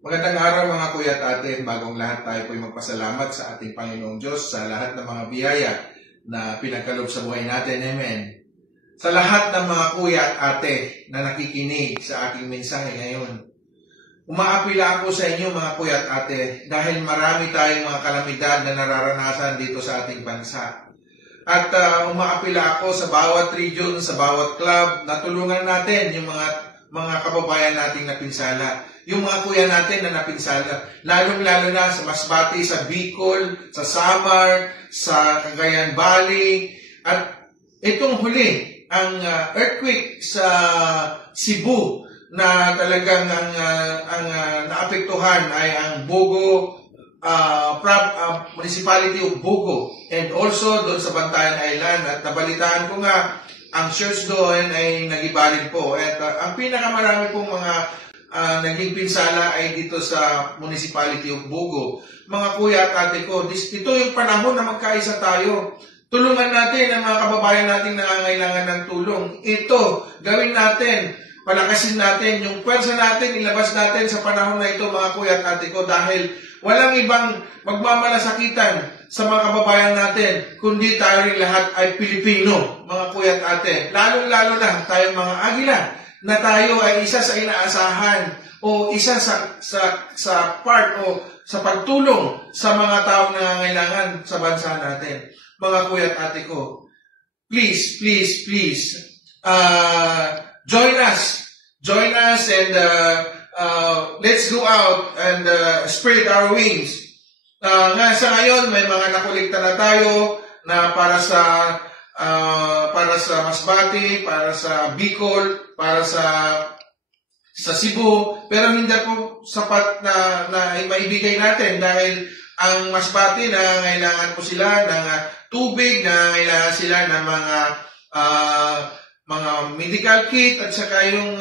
Magandang araw mga kuya at ate. Bagong lahat tayo po'y magpasalamat sa ating Panginoong Diyos sa lahat ng mga biyaya na pinagkaloob sa buhay natin. Amen. Sa lahat ng mga kuya at ate na nakikinig sa aking mensahe ngayon, umaapila ako sa inyo mga kuya at ate dahil marami tayong mga kalamidad na nararanasan dito sa ating bansa. At umaapila ako sa bawat region, sa bawat club, na tulungan natin yung mga kababayan nating napinsala. Yung mga kuya natin na napinsala, lalong-lalo na sa Masbate, sa Bicol, sa Samar, sa Cagayan Valley, at itong huli, ang earthquake sa Cebu na talagang ang naapektuhan ay ang Bogo, Municipality of Bogo, and also doon sa Bantayan Island. At nabalitaan ko nga, ang church doon ay nagibalin po. At ang pinakamarami pong mga naging pinsala ay dito sa Municipality of Bogo. Mga kuya at ate ko, ito yung panahon na magkaisa tayo. Tulungan natin ang mga kababayan natin na nangangailangan ng tulong. Ito, gawin natin. Palakasin natin yung pwersa natin, ilabas natin sa panahon na ito, mga kuya at ate ko, dahil walang ibang magmamalasakitan sa mga kababayan natin, kundi tayo rin lahat ay Pilipino, mga kuya at ate. Lalong-lalo na tayong mga Agila, na tayo ay isa sa inaasahan o isa sa part o sa pagtulong sa mga taong nangangailangan sa bansa natin. Mga kuya at ate ko, please, join us and let's go out and spread our wings. Sa ngayon, may mga nakulikta na tayo na para sa Masbate, para sa Bicol, para sa Cebu, pero hindi po sapat na maibigay natin dahil ang Masbate na kailangan po sila ng tubig, na kailangan sila ng mga medical kit, at saka yung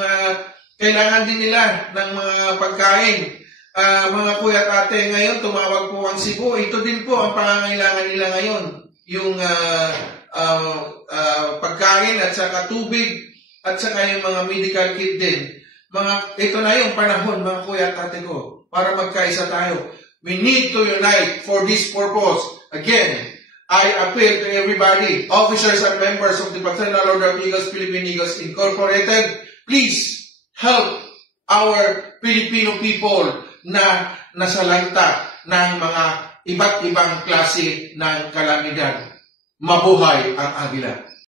kailangan din nila ng mga pagkain. Mga kuya at ate, ngayon tumawag po ang Cebu. Ito din po ang pangangailangan nila ngayon, yung pagkain at saka tubig at saka yung mga medical kit din. Ito na yung panahon, mga kuya at ate ko, para magkaisa tayo. We need to unite for this purpose. Again, I appeal to everybody, officers and members of the Fraternal Order of Eagles, Philippine Eagles Incorporated, please help our Filipino people na nasalanta ng mga iba't ibang klase ng kalamidad. Mabuhay ang Agila!